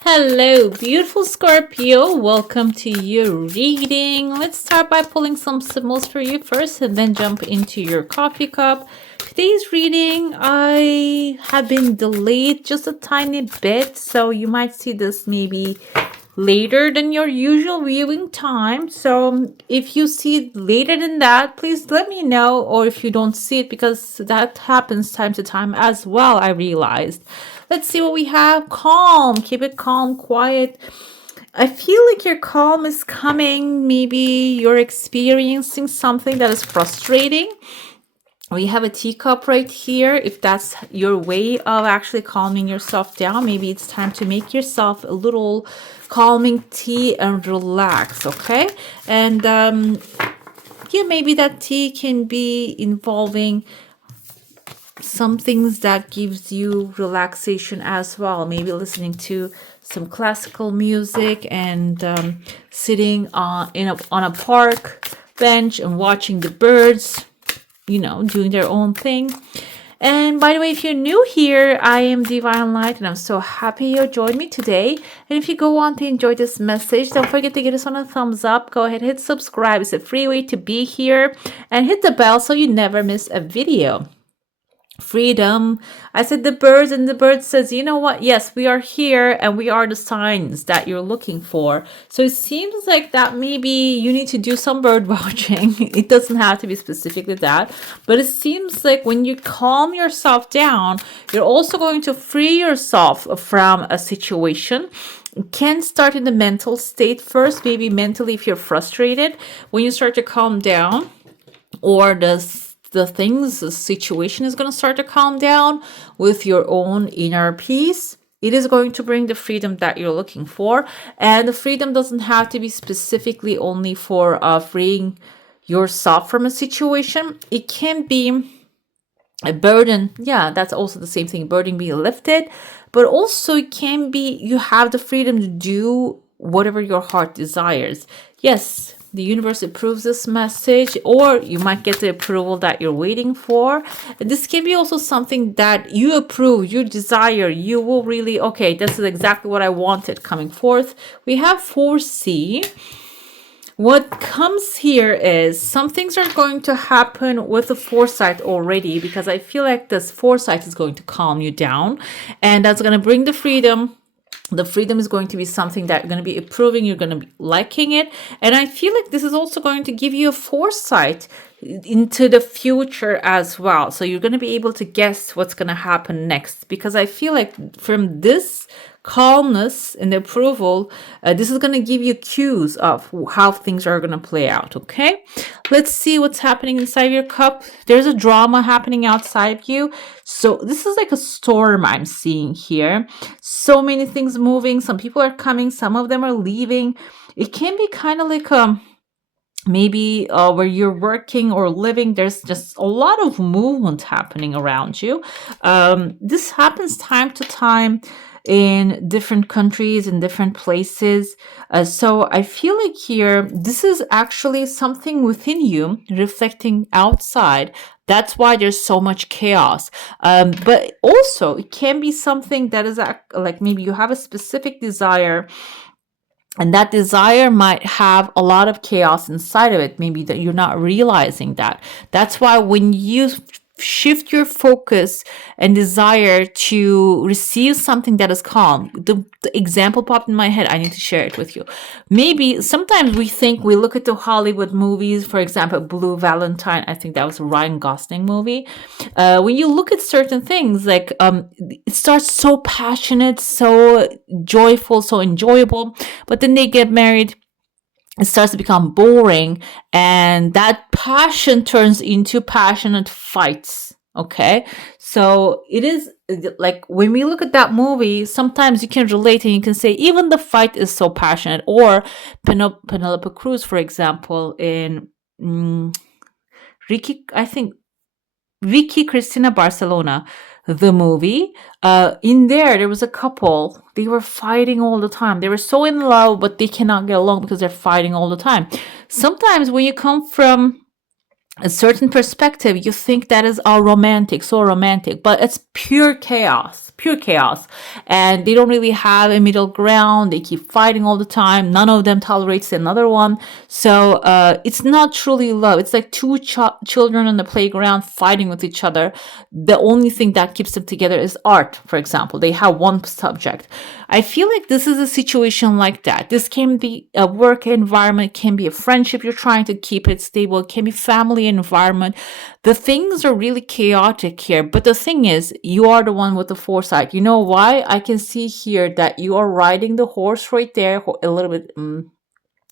Hello, beautiful Scorpio. Welcome to your reading. Let's start by pulling some symbols for you first and then jump into your coffee cup. Today's reading, I have been delayed just a tiny bit, so you might see this maybe later than your usual viewing time. So if you see it later than that, please let me know, or if you don't see it, because that happens time to time as well, I realized. Let's see what we have. Calm. Keep it calm, quiet. I feel like your calm is coming. Maybe you're experiencing something that is frustrating. We have a teacup right here. If that's your way of actually calming yourself down, maybe it's time to make yourself a little calming tea and relax, okay? And yeah, maybe that tea can be involving some things that gives you relaxation as well. Maybe listening to some classical music and sitting on a park bench and watching the birds, doing their own thing. And by the way, if you're new here, I am Divine Light, and I'm so happy you joined me today. And if you go on to enjoy this message, don't forget to give us a thumbs up. Go ahead, hit subscribe. It's a free way to be here. And hit the bell so you never miss a video. Freedom. I said the birds, and the bird says, you know what? Yes, we are here, and we are the signs that you're looking for. So it seems like that maybe you need to do some bird watching. It doesn't have to be specifically that, but it seems like when you calm yourself down, you're also going to free yourself from a situation. It can start in the mental state first, maybe mentally if you're frustrated. When you start to calm down, or the situation is going to start to calm down with your own inner peace, it is going to bring the freedom that you're looking for. And the freedom doesn't have to be specifically only for freeing yourself from a situation. It can be a burden. Yeah, that's also the same thing, burden being lifted. But also it can be you have the freedom to do whatever your heart desires. Yes, the universe approves this message, or you might get the approval that you're waiting for. This can be also something that you approve, you desire, you will really, okay, this is exactly what I wanted coming forth. We have 4C. What comes here is some things are going to happen with the foresight already, because I feel like this foresight is going to calm you down, and that's going to bring the freedom. The freedom is going to be something that you're going to be approving, you're going to be liking it. And I feel like this is also going to give you a foresight into the future as well. So you're going to be able to guess what's going to happen next, because I feel like from this calmness and approval, this is going to give you cues of how things are going to play out. Okay, let's see what's happening inside your cup. There's a drama happening outside of you. So this is like a storm I'm seeing here. So many things moving. Some people are coming, some of them are leaving. It can be kind of like maybe where you're working or living, there's just a lot of movement happening around you. This happens time to time in different countries, in different places. So I feel like here, this is actually something within you reflecting outside. That's why there's so much chaos. But also, it can be something that is like maybe you have a specific desire, and that desire might have a lot of chaos inside of it. Maybe that you're not realizing that. That's why when you shift your focus and desire to receive something that is calm, the example popped in my head, I need to share it with you. Maybe sometimes we look at the Hollywood movies, for example, Blue Valentine, I think that was a Ryan Gosling movie. When you look at certain things, like it starts so passionate, so joyful, so enjoyable, but then they get married, it starts to become boring, and that passion turns into passionate fights. Okay, so it is like when we look at that movie, sometimes you can relate and you can say even the fight is so passionate. Or Penelope Cruz, for example, in Ricky, I think Vicky Cristina Barcelona, the movie. In there was a couple. They were fighting all the time. They were so in love, but they cannot get along because they're fighting all the time. Sometimes when you come from a certain perspective, you think that is all romantic, so romantic, but it's pure chaos. And they don't really have a middle ground. They keep fighting all the time. None of them tolerates another one. So it's not truly love. It's like two children on the playground fighting with each other. The only thing that keeps them together is art, for example. They have one subject. I feel like this is a situation like that. This can be a work environment, it can be a friendship, you're trying to keep it stable, it can be family environment. The things are really chaotic here. But the thing is, you are the one with the foresight. You know why? I can see here that you are riding the horse right there, a little bit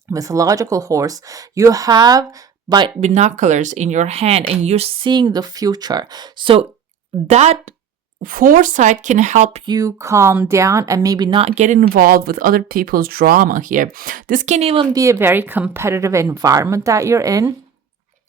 mythological horse. You have binoculars in your hand and you're seeing the future. So that foresight can help you calm down and maybe not get involved with other people's drama here. This can even be a very competitive environment that you're in,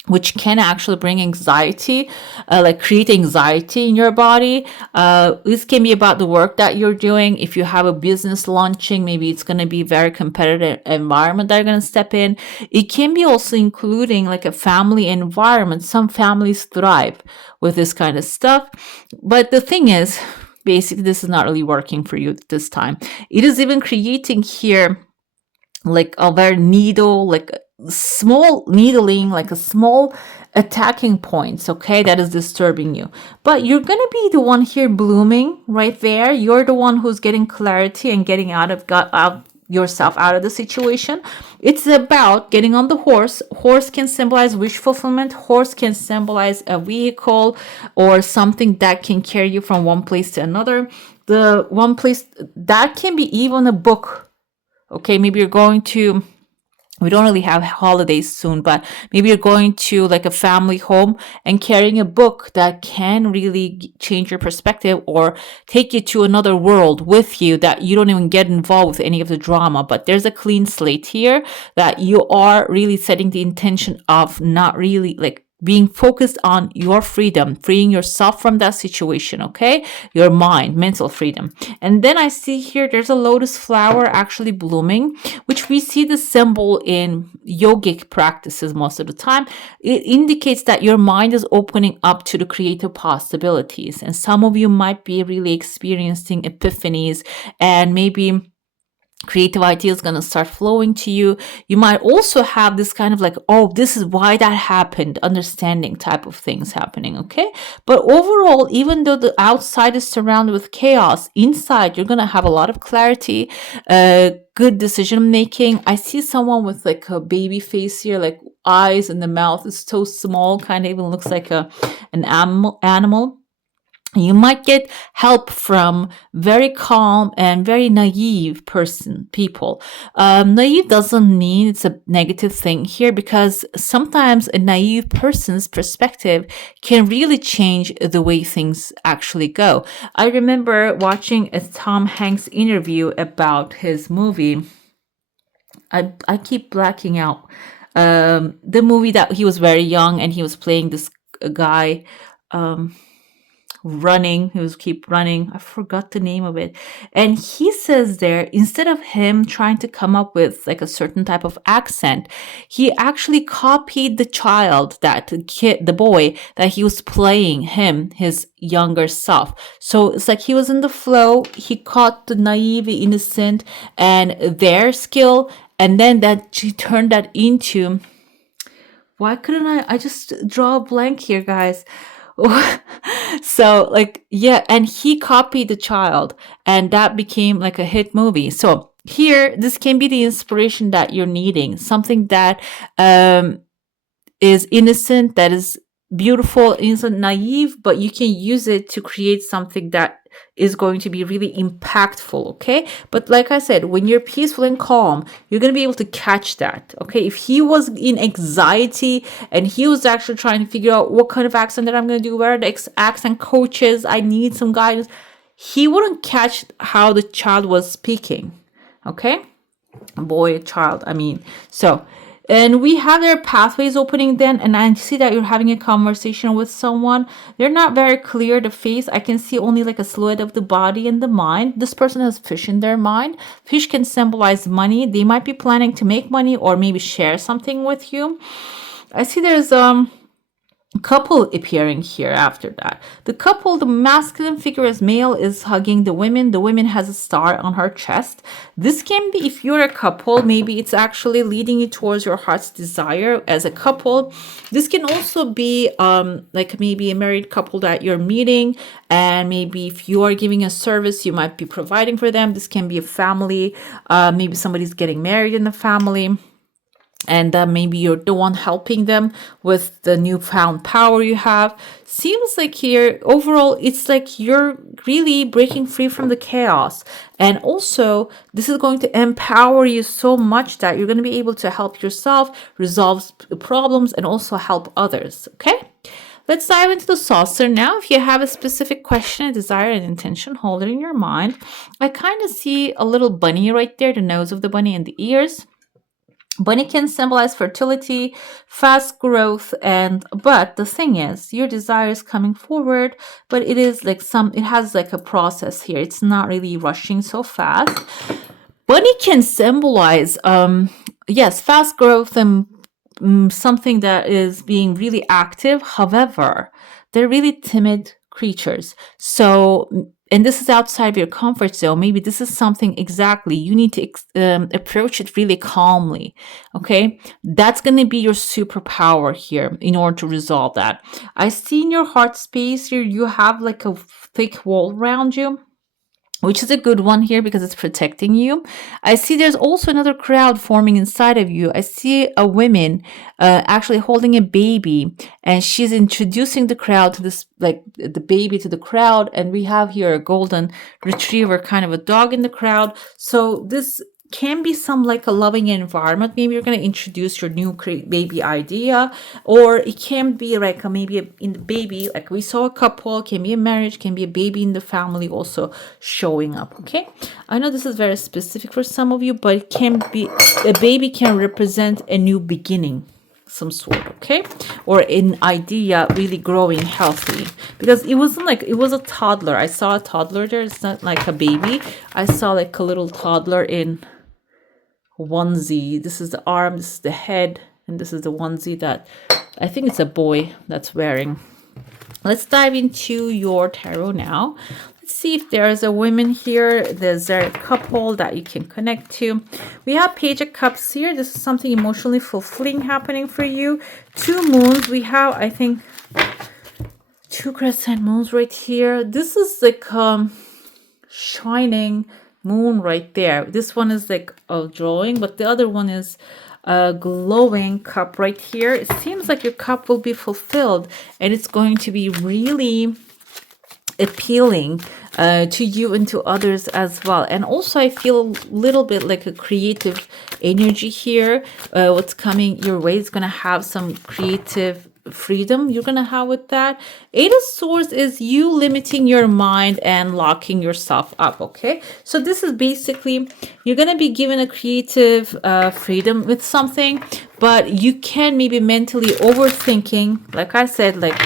which can actually bring anxiety, like create anxiety in your body. This can be about the work that you're doing. If you have a business launching, maybe it's going to be a very competitive environment that you're going to step in. It can be also including like a family environment. Some families thrive with this kind of stuff. But the thing is, basically, this is not really working for you this time. It is even creating here like a very needle, like small needling, like a small attacking points, okay, that is disturbing you. But you're gonna be the one here blooming right there. You're the one who's getting clarity and getting out yourself out of the situation. It's about getting on the horse. Horse can symbolize wish fulfillment. Horse can symbolize a vehicle or something that can carry you from one place to another. The one place that can be even a book. Okay, maybe you're going to, we don't really have holidays soon, but maybe you're going to like a family home and carrying a book that can really change your perspective or take you to another world with you, that you don't even get involved with any of the drama. But there's a clean slate here that you are really setting the intention of not really like being focused on your freedom, freeing yourself from that situation, okay? Your mind, mental freedom. And then I see here there's a lotus flower actually blooming, which we see the symbol in yogic practices most of the time. It indicates that your mind is opening up to the creative possibilities. And some of you might be really experiencing epiphanies, and maybe creative ideas going to start flowing to you. You might also have this kind of like, oh, this is why that happened, understanding type of things happening, okay? But overall, even though the outside is surrounded with chaos, inside you're going to have a lot of clarity, good decision making. I see someone with like a baby face here, like eyes and the mouth is so small, kind of even looks like an animal. You might get help from very calm and very naive people. Naive doesn't mean it's a negative thing here, because sometimes a naive person's perspective can really change the way things actually go. I remember watching a Tom Hanks interview about his movie. I keep blacking out. The movie that he was very young and he was playing this guy. Running, he was keep running, I forgot the name of it, and he says there, instead of him trying to come up with like a certain type of accent, he actually copied the child, that the boy that he was playing, his younger self. So it's like he was in the flow, he caught the naive, innocent and their skill, and then that she turned that into, why couldn't I just draw a blank here, guys? So like, yeah, and he copied the child and that became like a hit movie. So here, this can be the inspiration that you're needing, something that is innocent, that is beautiful, innocent, naive, but you can use it to create something that is going to be really impactful, okay? But like I said, when you're peaceful and calm, you're going to be able to catch that, okay? If he was in anxiety and he was actually trying to figure out what kind of accent that I'm going to do, where are the accent coaches, I need some guidance, he wouldn't catch how the child was speaking, okay? Boy, child, I mean. So, and we have their pathways opening then, and I see that you're having a conversation with someone. They're not very clear, the face. I can see only like a silhouette of the body and the mind. This person has fish in their mind. Fish can symbolize money. They might be planning to make money or maybe share something with you. I see there's couple appearing here after that. The couple, the masculine figure as male is hugging the women. The woman has a star on her chest. This can be, if you're a couple, maybe it's actually leading you towards your heart's desire as a couple. This can also be like maybe a married couple that you're meeting, and maybe if you are giving a service, you might be providing for them. This can be a family. Maybe somebody's getting married in the family, and maybe you're the one helping them with the newfound power you have. Seems like here, overall, it's like you're really breaking free from the chaos. And also, this is going to empower you so much that you're going to be able to help yourself, resolve problems, and also help others, okay? Let's dive into the saucer now. If you have a specific question, a desire, an intention, hold it in your mind. I kind of see a little bunny right there, the nose of the bunny and the ears. Bunny can symbolize fertility, fast growth, but the thing is, your desire is coming forward, but it is like it has like a process here. It's not really rushing so fast. Bunny can symbolize, yes, fast growth and something that is being really active. However, they're really timid creatures. So, and this is outside of your comfort zone. Maybe this is something exactly you need to approach it really calmly. Okay, that's going to be your superpower here in order to resolve that. I see in your heart space here, you have like a thick wall around you, which is a good one here because it's protecting you. I see there's also another crowd forming inside of you. I see a woman actually holding a baby, and she's introducing the crowd to this, like the baby to the crowd. And we have here a golden retriever, kind of a dog in the crowd. So this can be some like a loving environment. Maybe you're going to introduce your new baby idea, or it can be like maybe in the baby, like we saw a couple, can be a marriage, can be a baby in the family also showing up. Okay, I know this is very specific for some of you, but it can be a baby can represent a new beginning, some sort, okay, or an idea really growing healthy, because it wasn't like it was a toddler. I saw a toddler there. It's not like a baby. I saw like a little toddler in onesie. This is the arm, this is the head, and this is the onesie that I think it's a boy that's wearing. Let's dive into your tarot now. Let's see if there's a woman here. There's a couple that you can connect to. We have Page of Cups here. This is something emotionally fulfilling happening for you. 2 moons. We have, I think, 2 crescent moons right here. This is like shining moon right there. This one is like a drawing, but the other one is a glowing cup right here. It seems like your cup will be fulfilled, and it's going to be really appealing to you and to others as well. And also I feel a little bit like a creative energy here. What's coming your way is going to have some creative freedom you're gonna have with that. 8 of Swords is you limiting your mind and locking yourself up. Okay, so this is basically you're gonna be given a creative freedom with something, but you can maybe mentally overthinking, like I said, like,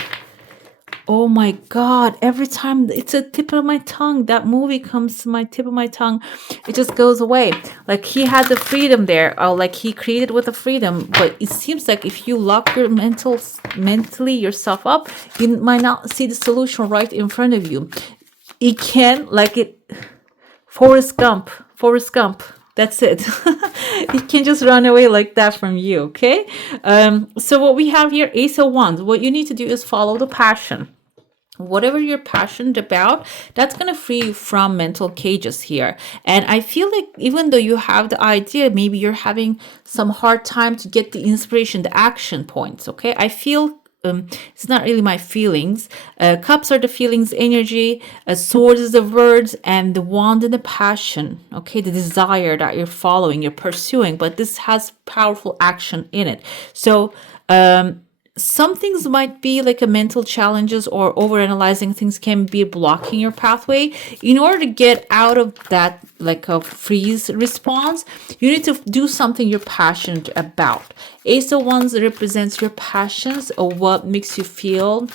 oh my God, every time it's a tip of my tongue, that movie comes to my tip of my tongue, it just goes away. Like he had the freedom there, or like he created with the freedom, but it seems like if you lock your mentally yourself up, you might not see the solution right in front of you. It can, like it, Forrest Gump, that's it. It can just run away like that from you, okay? So what we have here, Ace of Wands, what you need to do is follow the passion. Whatever you're passionate about, that's going to free you from mental cages here. And I feel like even though you have the idea, maybe you're having some hard time to get the inspiration, the action points, okay? I feel it's not really my feelings. Cups are the feelings, energy. Swords is the words, and the wand and the passion. Okay, the desire that you're following, you're pursuing, but this has powerful action in it. So some things might be like a mental challenges, or overanalyzing things can be blocking your pathway. In order to get out of that, like a freeze response, you need to do something you're passionate about. Ace of Wands represents your passions, or what makes you feel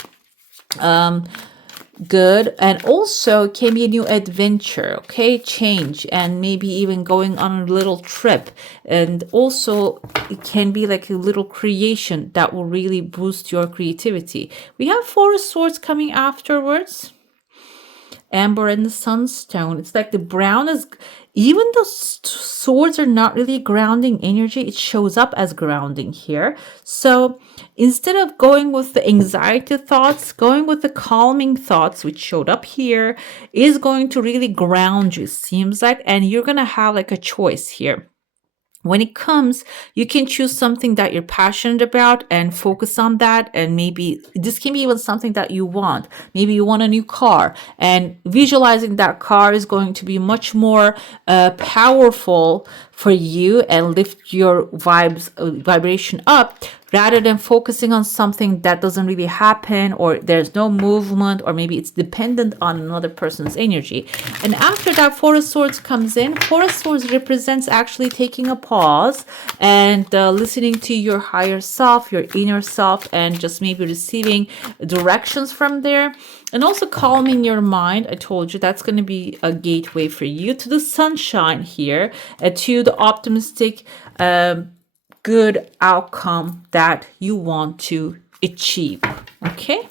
good, and also can be a new adventure, okay, change, and maybe even going on a little trip. And also it can be like a little creation that will really boost your creativity. We have Four of Swords coming afterwards, amber and the sunstone. It's like the brown is, even though swords are not really grounding energy, it shows up as grounding here. So instead of going with the anxiety thoughts, going with the calming thoughts, which showed up here, is going to really ground you, seems like. And you're going to have like a choice here. When it comes, you can choose something that you're passionate about and focus on that. And maybe this can be even something that you want. Maybe you want a new car, and visualizing that car is going to be much more powerful for you and lift your vibration up, rather than focusing on something that doesn't really happen, or there's no movement, or maybe it's dependent on another person's energy. And after that, Four of Swords comes in. Four of Swords represents actually taking a pause and listening to your higher self, your inner self, and just maybe receiving directions from there. And also calming your mind. I told you that's going to be a gateway for you to the sunshine here, to the optimistic, good outcome that you want to achieve. Okay.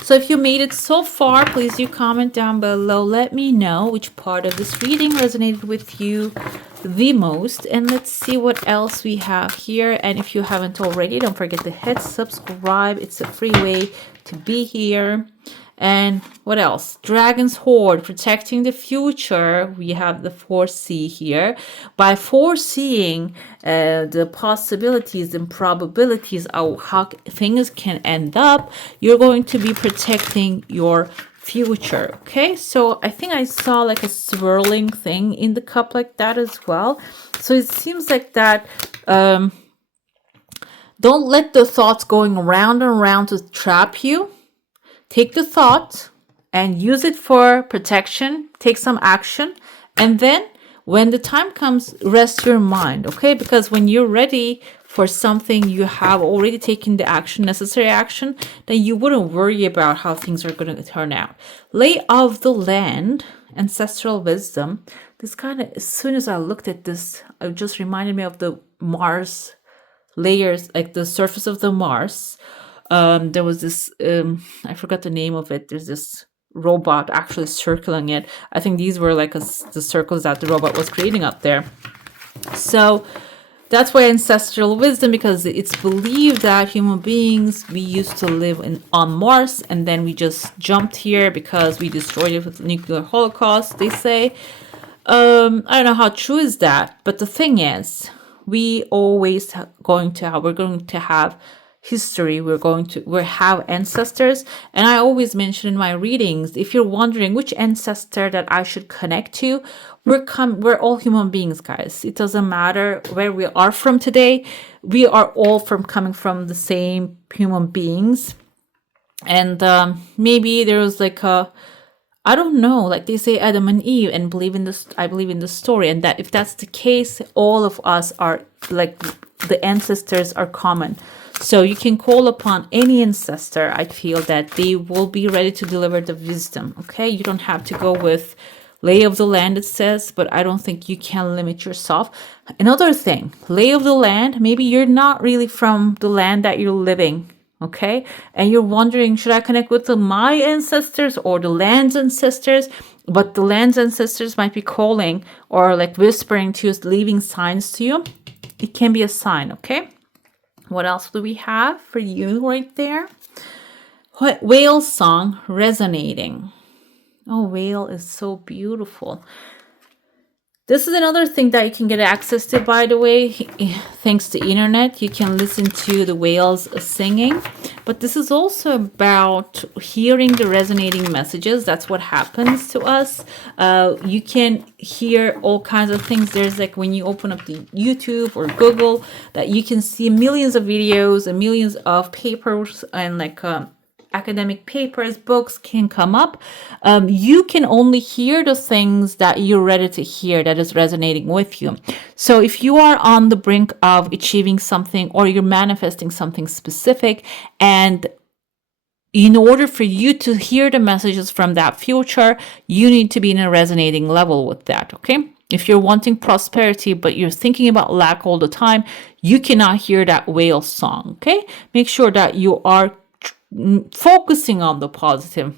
So if you made it so far, please do comment down below. Let me know which part of this reading resonated with you the most. And let's see what else we have here. And if you haven't already, don't forget to hit subscribe. It's a free way to be here. And what else? Dragon's Hoard, protecting the future. We have the foresee here. By foreseeing the possibilities and probabilities of how things can end up, you're going to be protecting your future. Okay, so I think I saw like a swirling thing in the cup like that as well. So it seems like that. Don't let the thoughts going around and around to trap you. Take the thought and use it for protection. Take some action. And then when the time comes, rest your mind, okay? Because when you're ready for something, you have already taken the action, necessary action, then you wouldn't worry about how things are going to turn out. Lay of the land, ancestral wisdom. This kind of, as soon as I looked at this, it just reminded me of the Mars layers, like the surface of the Mars. There was this, I forgot the name of it. There's this robot actually circling it. I think these were like the circles that the robot was creating up there. So that's why ancestral wisdom, because it's believed that human beings, we used to live on Mars, and then we just jumped here because we destroyed it with the nuclear holocaust, they say. I don't know how true is that, but the thing is, we're going to have history. We have ancestors. And I always mention in my readings, if you're wondering which ancestor that I should connect to, we're all human beings, guys. It doesn't matter where we are from today. We are all coming from the same human beings. And maybe there was like I don't know, like they say Adam and Eve, and I believe in the story, and that if that's the case, all of us are like the ancestors are common. So you can call upon any ancestor. I feel that they will be ready to deliver the wisdom. Okay, you don't have to go with lay of the land, it says, but I don't think you can limit yourself. Another thing, lay of the land, maybe you're not really from the land that you're living. Okay, and you're wondering, should I connect with my ancestors or the land's ancestors? But the land's ancestors might be calling or like whispering to you, leaving signs to you. It can be a sign, okay? What else do we have for you right there? Whale song, resonating. Oh, whale is so beautiful. This is another thing that you can get access to, by the way, thanks to internet. You can listen to the whales singing, but this is also about hearing the resonating messages. That's what happens to us. You can hear all kinds of things. There's like when you open up the YouTube or Google, that you can see millions of videos and millions of papers and like academic papers, books can come up. You can only hear the things that you're ready to hear, that is resonating with you. So if you are on the brink of achieving something, or you're manifesting something specific, and in order for you to hear the messages from that future, you need to be in a resonating level with that, okay? If you're wanting prosperity, but you're thinking about lack all the time, you cannot hear that whale song, okay? Make sure that you are focusing on the positive.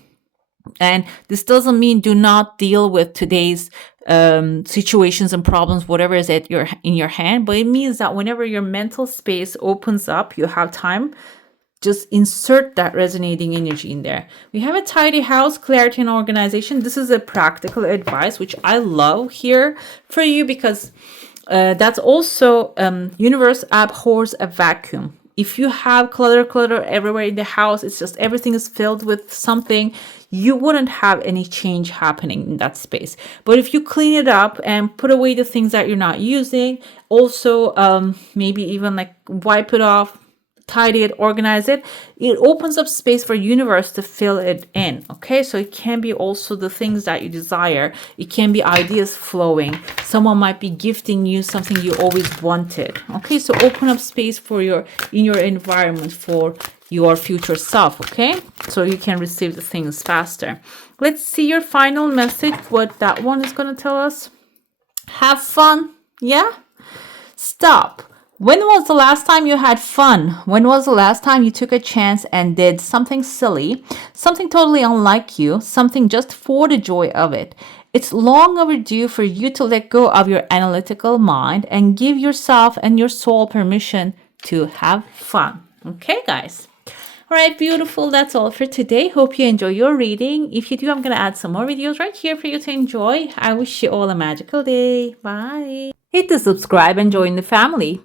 And this doesn't mean do not deal with today's situations and problems, whatever is at your in your hand, but it means that whenever your mental space opens up, you have time, just insert that resonating energy in there. We have a tidy house, clarity and organization. This is a practical advice, which I love here for you, because that's also universe abhors a vacuum. If you have clutter everywhere in the house, it's just everything is filled with something, you wouldn't have any change happening in that space. But if you clean it up and put away the things that you're not using, also maybe even like wipe it off, tidy it, organize it, it opens up space for universe to fill it in. Okay, so it can be also the things that you desire. It can be ideas flowing. Someone might be gifting you something you always wanted. Okay, so open up space for your in your environment for your future self. Okay, so you can receive the things faster. Let's see your final message, what that one is going to tell us. Have fun. Yeah, stop. When was the last time you had fun? When was the last time you took a chance and did something silly, something totally unlike you, something just for the joy of it? It's long overdue for you to let go of your analytical mind and give yourself and your soul permission to have fun. Okay, guys? All right, beautiful. That's all for today. Hope you enjoy your reading. If you do, I'm going to add some more videos right here for you to enjoy. I wish you all a magical day. Bye. Hit the subscribe and join the family.